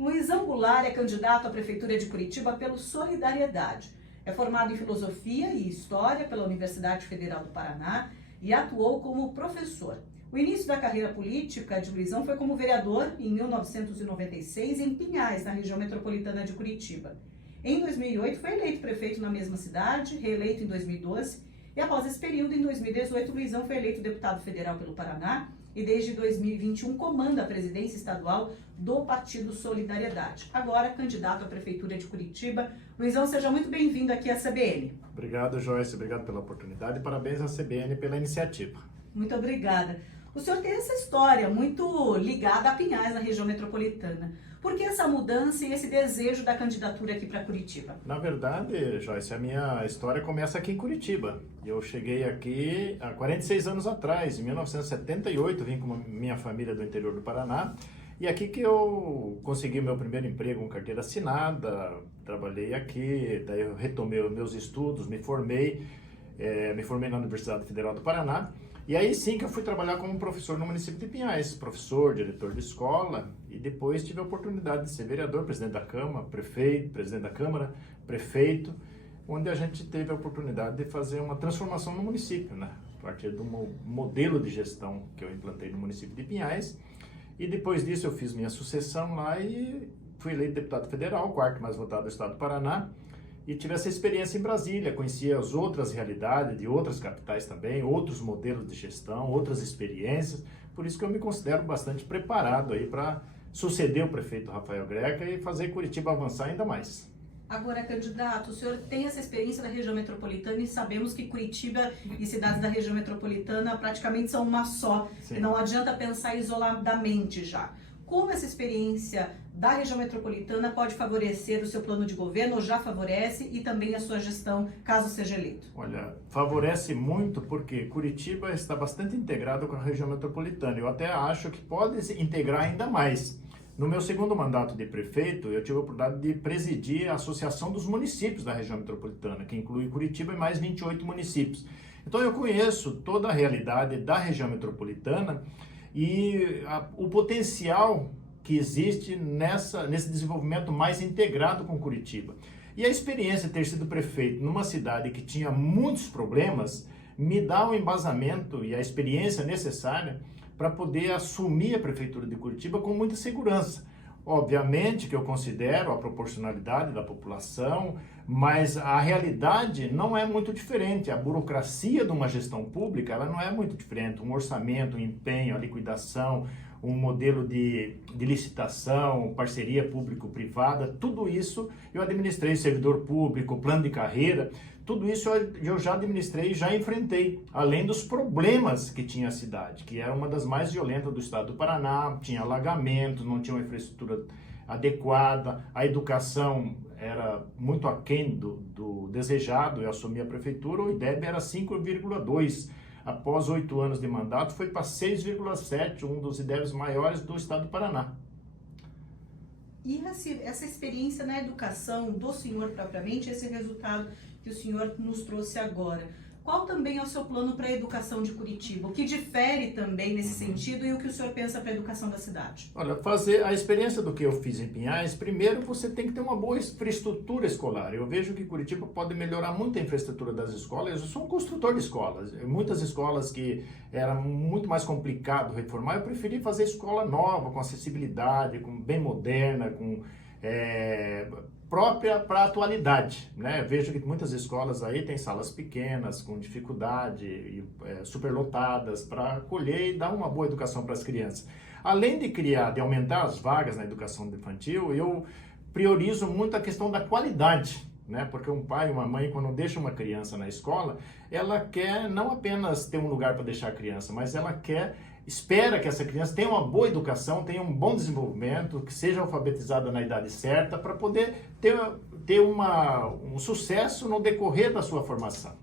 Luizão Goulart é candidato à Prefeitura de Curitiba pelo Solidariedade. É formado em Filosofia e História pela Universidade Federal do Paraná e atuou como professor. O início da carreira política de Luizão foi como vereador em 1996 em Pinhais, na região metropolitana de Curitiba. Em 2008 foi eleito prefeito na mesma cidade, reeleito em 2012 e após esse período, em 2018, Luizão foi eleito deputado federal pelo Paraná e desde 2021 comanda a presidência estadual do Partido Solidariedade. Agora, candidato à Prefeitura de Curitiba. Luizão, seja muito bem-vindo aqui à CBN. Obrigado, Joyce. Obrigado pela oportunidade e parabéns à CBN pela iniciativa. Muito obrigada. O senhor tem essa história muito ligada a Pinhais, na região metropolitana. Por que essa mudança e esse desejo da candidatura aqui para Curitiba? Na verdade, Joyce, a minha história começa aqui em Curitiba. Eu cheguei aqui há 46 anos atrás, em 1978, vim com minha família do interior do Paraná. E aqui que eu consegui meu primeiro emprego com carteira assinada, trabalhei aqui, daí eu retomei os meus estudos, me formei na Universidade Federal do Paraná. E aí sim que eu fui trabalhar como professor no município de Pinhais, professor, diretor de escola, e depois tive a oportunidade de ser vereador, presidente da Câmara, prefeito, onde a gente teve a oportunidade de fazer uma transformação no município, né? A partir do modelo de gestão que eu implantei no município de Pinhais. E depois disso eu fiz minha sucessão lá e fui eleito deputado federal, o quarto mais votado do estado do Paraná. E tive essa experiência em Brasília, conhecia as outras realidades de outras capitais também, outros modelos de gestão, outras experiências. Por isso que eu me considero bastante preparado aí para suceder o prefeito Rafael Greca e fazer Curitiba avançar ainda mais. Agora, candidato, o senhor tem essa experiência da região metropolitana e sabemos que Curitiba e cidades da região metropolitana praticamente são uma só. Sim. E não adianta pensar isoladamente já. Como essa experiência da região metropolitana pode favorecer o seu plano de governo, ou já favorece, e também a sua gestão, caso seja eleito? Olha, favorece muito porque Curitiba está bastante integrado com a região metropolitana. Eu até acho que pode se integrar ainda mais. No meu segundo mandato de prefeito, eu tive a oportunidade de presidir a Associação dos Municípios da região metropolitana, que inclui Curitiba e mais 28 municípios. Então eu conheço toda a realidade da região metropolitana e o potencial que existe nesse desenvolvimento mais integrado com Curitiba. E a experiência de ter sido prefeito numa cidade que tinha muitos problemas me dá o embasamento e a experiência necessária para poder assumir a prefeitura de Curitiba com muita segurança. Obviamente que eu considero a proporcionalidade da população, mas a realidade não é muito diferente. A burocracia de uma gestão pública ela não é muito diferente. Um orçamento, um empenho, a liquidação, um modelo de licitação, parceria público-privada, tudo isso eu administrei, servidor público, plano de carreira, tudo isso eu já administrei e já enfrentei, além dos problemas que tinha a cidade, que era uma das mais violentas do estado do Paraná, tinha alagamento, não tinha uma infraestrutura adequada, a educação era muito aquém do desejado. Eu assumi a prefeitura, o IDEB era 5,2. Após 8 anos de mandato, foi para 6,7, um dos IDEBs maiores do estado do Paraná. E essa experiência na educação do senhor propriamente, esse resultado que o senhor nos trouxe agora, qual também é o seu plano para a educação de Curitiba? O que difere também nesse sentido e o que o senhor pensa para a educação da cidade? Olha, fazer a experiência do que eu fiz em Pinhais, primeiro você tem que ter uma boa infraestrutura escolar. Eu vejo que Curitiba pode melhorar muito a infraestrutura das escolas. Eu sou um construtor de escolas. Muitas escolas que era muito mais complicado reformar, eu preferi fazer escola nova, com acessibilidade, bem moderna, própria para a atualidade, né? Eu vejo que muitas escolas aí têm salas pequenas, com dificuldade, e superlotadas, para acolher e dar uma boa educação para as crianças. Além de aumentar as vagas na educação infantil, eu priorizo muito a questão da qualidade, né? Porque um pai e uma mãe, quando deixa uma criança na escola, ela quer não apenas ter um lugar para deixar a criança, mas ela espera que essa criança tenha uma boa educação, tenha um bom desenvolvimento, que seja alfabetizada na idade certa, para poder ter um sucesso no decorrer da sua formação.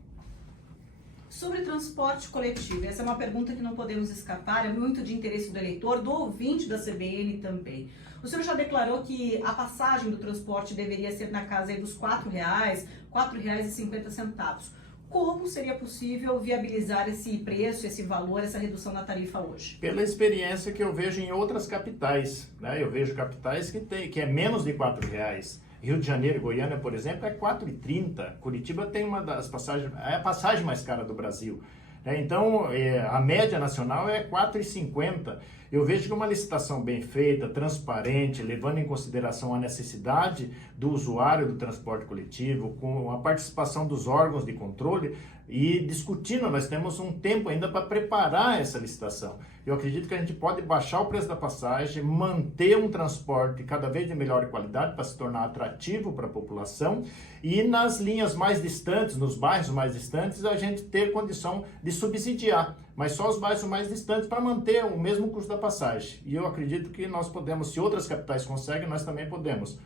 Sobre transporte coletivo, essa é uma pergunta que não podemos escapar, é muito de interesse do eleitor, do ouvinte da CBN também. O senhor já declarou que a passagem do transporte deveria ser na casa aí dos R$ 4,00, R$ 4,50. Como seria possível viabilizar esse preço, esse valor, essa redução na tarifa hoje? Pela experiência que eu vejo em outras capitais, né? Eu vejo capitais que é menos de R$4. Rio de Janeiro e Goiânia, por exemplo, é R$4,30. Curitiba tem uma das passagens, é a passagem mais cara do Brasil. Então, a média nacional é R$4,50. Eu vejo que uma licitação bem feita, transparente, levando em consideração a necessidade do usuário do transporte coletivo, com a participação dos órgãos de controle e discutindo, nós temos um tempo ainda para preparar essa licitação. Eu acredito que a gente pode baixar o preço da passagem, manter um transporte cada vez de melhor qualidade para se tornar atrativo para a população e nas linhas mais distantes, nos bairros mais distantes, a gente ter condição de subsidiar, mas só os bairros mais distantes para manter o mesmo custo da passagem. E eu acredito que nós podemos, se outras capitais conseguem, nós também podemos.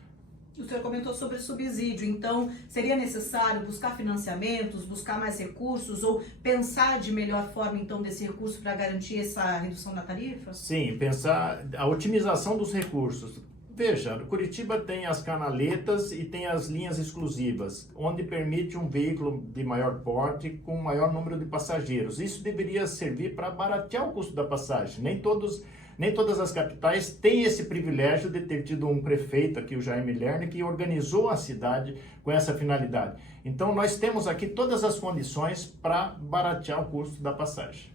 O senhor comentou sobre subsídio, então seria necessário buscar financiamentos, buscar mais recursos ou pensar de melhor forma então desse recurso para garantir essa redução da tarifa? Sim, pensar a otimização dos recursos. Veja, Curitiba tem as canaletas e tem as linhas exclusivas, onde permite um veículo de maior porte com maior número de passageiros. Isso deveria servir para baratear o custo da passagem. Nem todas as capitais têm esse privilégio de ter tido um prefeito aqui, o Jaime Lerner, que organizou a cidade com essa finalidade. Então, nós temos aqui todas as condições para baratear o custo da passagem.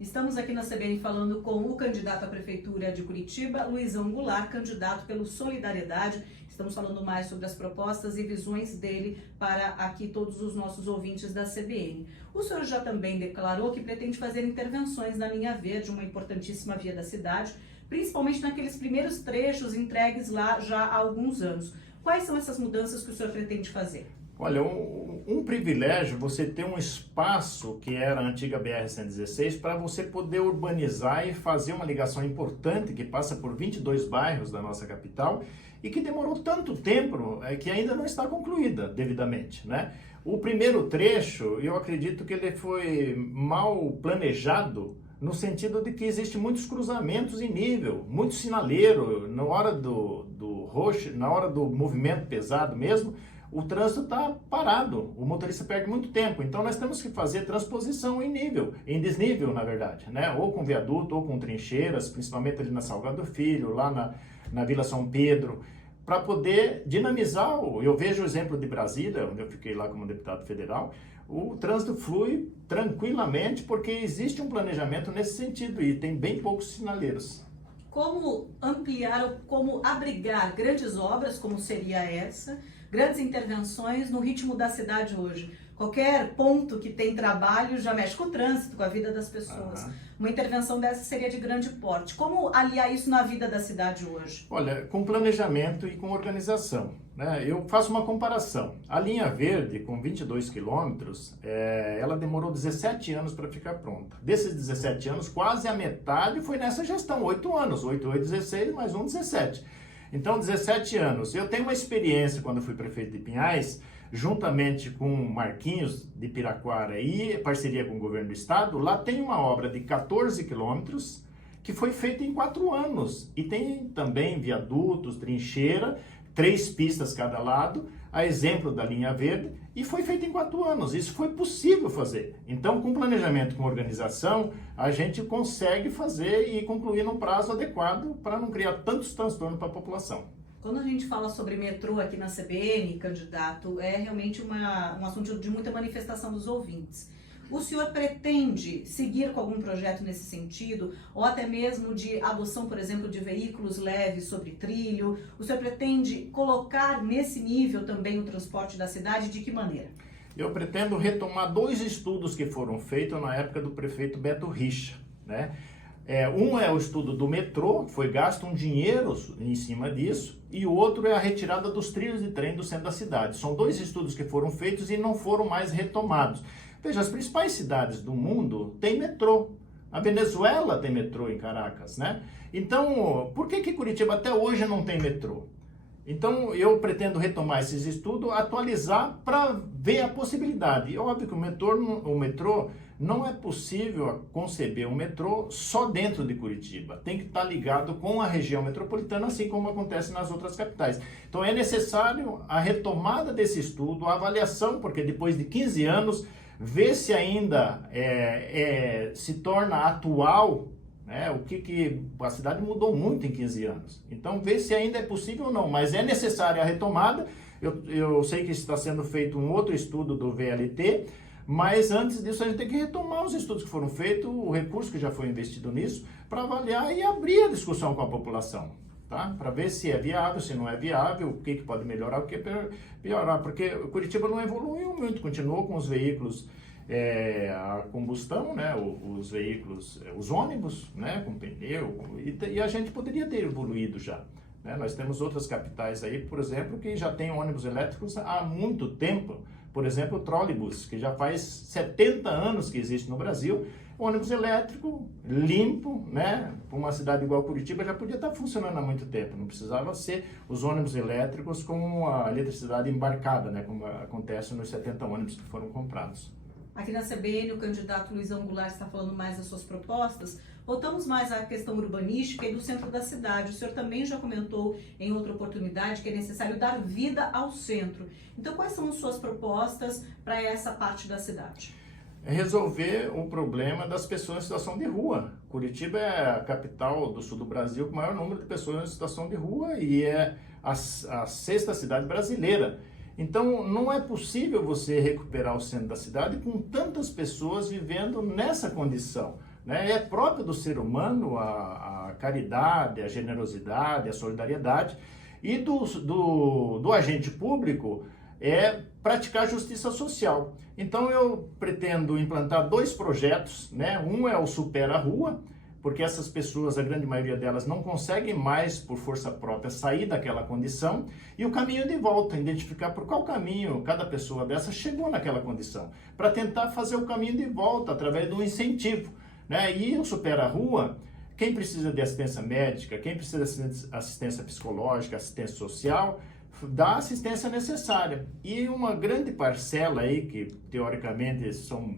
Estamos aqui na CBN falando com o candidato à Prefeitura de Curitiba, Luizão Goulart, candidato pelo Solidariedade. Estamos falando mais sobre as propostas e visões dele para aqui todos os nossos ouvintes da CBN. O senhor já também declarou que pretende fazer intervenções na linha verde, uma importantíssima via da cidade, principalmente naqueles primeiros trechos entregues lá já há alguns anos. Quais são essas mudanças que o senhor pretende fazer? Olha, um privilégio você ter um espaço que era a antiga BR-116 para você poder urbanizar e fazer uma ligação importante que passa por 22 bairros da nossa capital e que demorou tanto tempo que ainda não está concluída devidamente, né? O primeiro trecho, eu acredito que ele foi mal planejado no sentido de que existem muitos cruzamentos em nível, muito sinaleiro, na hora do rush, na hora do movimento pesado mesmo, o trânsito está parado, o motorista perde muito tempo, então nós temos que fazer transposição em nível, em desnível na verdade, né? Ou com viaduto, ou com trincheiras, principalmente ali na Salgado Filho, lá na Vila São Pedro, para poder dinamizar, eu vejo o exemplo de Brasília, onde eu fiquei lá como deputado federal, o trânsito flui tranquilamente porque existe um planejamento nesse sentido e tem bem poucos sinaleiros. Como ampliar ou como abrigar grandes obras, como seria essa, grandes intervenções no ritmo da cidade hoje? Qualquer ponto que tem trabalho já mexe com o trânsito, com a vida das pessoas. Uma intervenção dessa seria de grande porte. Como aliar isso na vida da cidade hoje? Olha, com planejamento e com organização, né? Eu faço uma comparação. A linha verde, com 22 quilômetros, ela demorou 17 anos para ficar pronta. Desses 17 anos, quase a metade foi nessa gestão, 8 anos. 8, 8, 16, mais um, 17. Então, 17 anos. Eu tenho uma experiência quando fui prefeito de Pinhais, juntamente com Marquinhos de Piraquara e parceria com o governo do estado. Lá tem uma obra de 14 quilômetros que foi feita em 4 anos. E tem também viadutos, trincheira, 3 pistas cada lado, a exemplo da linha verde, e foi feita em 4 anos. Isso foi possível fazer. Então, com planejamento, com organização, a gente consegue fazer e concluir num prazo adequado para não criar tantos transtornos para a população. Quando a gente fala sobre metrô aqui na CBN, candidato, é realmente um assunto de muita manifestação dos ouvintes. O senhor pretende seguir com algum projeto nesse sentido, ou até mesmo de adoção, por exemplo, de veículos leves sobre trilho? O senhor pretende colocar nesse nível também o transporte da cidade? De que maneira? Eu pretendo retomar 2 estudos que foram feitos na época do prefeito Beto Richa, né? Um é o estudo do metrô, foi gasto um dinheiro em cima disso, e o outro é a retirada dos trilhos de trem do centro da cidade. São 2 estudos que foram feitos e não foram mais retomados. Veja, as principais cidades do mundo têm metrô. A Venezuela tem metrô em Caracas, né? Então, por que Curitiba até hoje não tem metrô? Então, eu pretendo retomar esses estudos, atualizar para ver a possibilidade. E óbvio que o metrô não é possível conceber um metrô só dentro de Curitiba. Tem que estar ligado com a região metropolitana, assim como acontece nas outras capitais. Então, é necessário a retomada desse estudo, a avaliação, porque depois de 15 anos, ver se ainda se torna atual, né? A cidade mudou muito em 15 anos. Então, ver se ainda é possível ou não, mas é necessária a retomada. Eu sei que está sendo feito um outro estudo do VLT, mas antes disso a gente tem que retomar os estudos que foram feitos, o recurso que já foi investido nisso, para avaliar e abrir a discussão com a população, tá? Para ver se é viável, se não é viável, o que pode melhorar, o que piorar, porque Curitiba não evoluiu muito, continuou com os veículos a combustão, né? Os veículos, os ônibus, né? Com pneu, e a gente poderia ter evoluído já. Né? Nós temos outras capitais aí, por exemplo, que já tem ônibus elétricos há muito tempo. Por exemplo, o trolebus, que já faz 70 anos que existe no Brasil. Ônibus elétrico, limpo, né? Para uma cidade igual Curitiba já podia estar funcionando há muito tempo. Não precisava ser os ônibus elétricos com a eletricidade embarcada, né? Como acontece nos 70 ônibus que foram comprados. Aqui na CBN, o candidato Luizão Goulart está falando mais das suas propostas. Voltamos mais à questão urbanística e do centro da cidade. O senhor também já comentou em outra oportunidade que é necessário dar vida ao centro. Então, quais são as suas propostas para essa parte da cidade? É resolver o problema das pessoas em situação de rua. Curitiba é a capital do sul do Brasil com o maior número de pessoas em situação de rua e é a sexta cidade brasileira. Então, não é possível você recuperar o centro da cidade com tantas pessoas vivendo nessa condição. Né? É próprio do ser humano a caridade, a generosidade, a solidariedade, e do agente público é praticar justiça social. Então, eu pretendo implantar 2 projetos, né? Um é o Supera Rua, porque essas pessoas, a grande maioria delas, não conseguem mais, por força própria, sair daquela condição, e o caminho de volta, identificar por qual caminho cada pessoa dessa chegou naquela condição, para tentar fazer o caminho de volta através de um incentivo, né? E o Supera Rua, quem precisa de assistência médica, quem precisa de assistência psicológica, assistência social, dá a assistência necessária. E uma grande parcela aí, que teoricamente são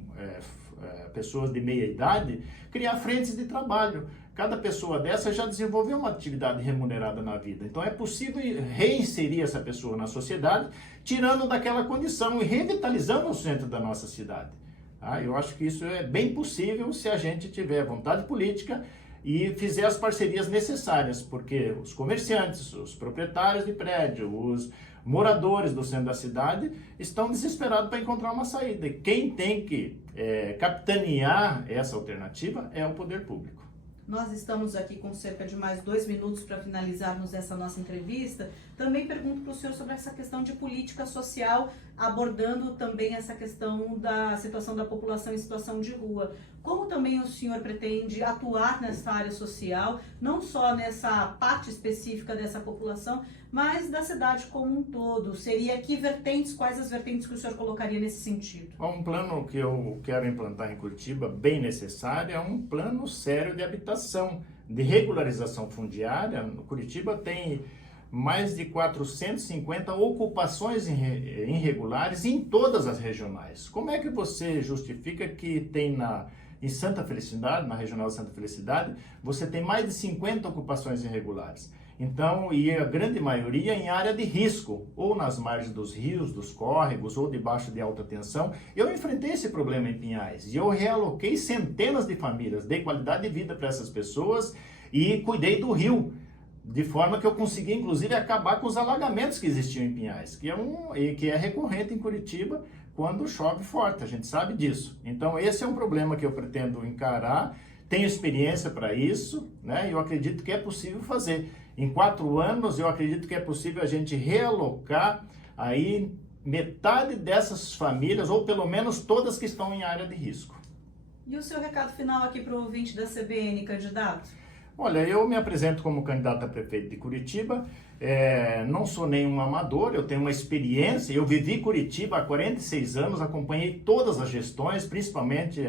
pessoas de meia idade, criar frentes de trabalho. Cada pessoa dessa já desenvolveu uma atividade remunerada na vida. Então é possível reinserir essa pessoa na sociedade, tirando daquela condição e revitalizando o centro da nossa cidade. Eu acho que isso é bem possível se a gente tiver vontade política e fizer as parcerias necessárias, porque os comerciantes, os proprietários de prédio, os moradores do centro da cidade estão desesperados para encontrar uma saída. E quem tem que capitanear essa alternativa é o poder público. Nós estamos aqui com cerca de mais 2 minutos para finalizarmos essa nossa entrevista. Também pergunto para o senhor sobre essa questão de política social, abordando também essa questão da situação da população em situação de rua. Como também o senhor pretende atuar nessa área social, não só nessa parte específica dessa população, mas da cidade como um todo? Seria que vertentes, quais as vertentes que o senhor colocaria nesse sentido? Um plano que eu quero implantar em Curitiba, bem necessário, é um plano sério de habitação, de regularização fundiária. Curitiba tem mais de 450 ocupações irregulares em todas as regionais. Como é que você justifica que tem em Santa Felicidade, na regional de Santa Felicidade, você tem mais de 50 ocupações irregulares? Então, e a grande maioria em área de risco, ou nas margens dos rios, dos córregos, ou debaixo de alta tensão. Eu enfrentei esse problema em Pinhais e eu realoquei centenas de famílias, dei qualidade de vida para essas pessoas e cuidei do rio, de forma que eu consegui, inclusive, acabar com os alagamentos que existiam em Pinhais, que é recorrente em Curitiba quando chove forte, a gente sabe disso. Então, esse é um problema que eu pretendo encarar, tenho experiência para isso, né? E eu acredito que é possível fazer. Em 4 anos, eu acredito que é possível a gente realocar aí metade dessas famílias, ou pelo menos todas que estão em área de risco. E o seu recado final aqui para o ouvinte da CBN, candidato? Olha, eu me apresento como candidato a prefeito de Curitiba, não sou nenhum amador, eu tenho uma experiência, eu vivi Curitiba há 46 anos, acompanhei todas as gestões, principalmente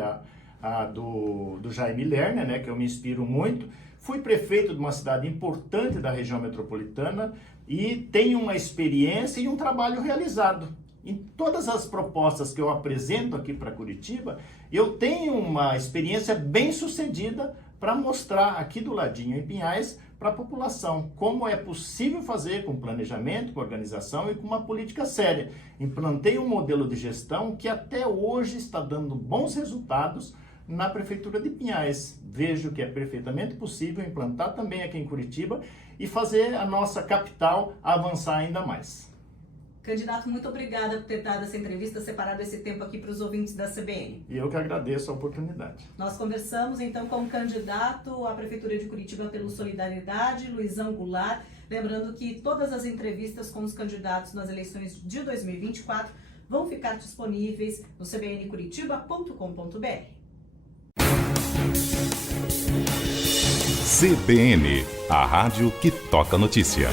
a do Jaime Lerner, né, que eu me inspiro muito. Fui prefeito de uma cidade importante da região metropolitana e tenho uma experiência e um trabalho realizado. Em todas as propostas que eu apresento aqui para Curitiba, eu tenho uma experiência bem sucedida para mostrar aqui do ladinho em Pinhais para a população, como é possível fazer com planejamento, com organização e com uma política séria. Implantei um modelo de gestão que até hoje está dando bons resultados na Prefeitura de Pinhais. Vejo que é perfeitamente possível implantar também aqui em Curitiba e fazer a nossa capital avançar ainda mais. Candidato, muito obrigada por ter dado essa entrevista, separado esse tempo aqui para os ouvintes da CBN. E eu que agradeço a oportunidade. Nós conversamos então com o candidato à Prefeitura de Curitiba pelo Solidariedade, Luizão Goulart. Lembrando que todas as entrevistas com os candidatos nas eleições de 2024 vão ficar disponíveis no cbncuritiba.com.br. CBN, a rádio que toca notícia.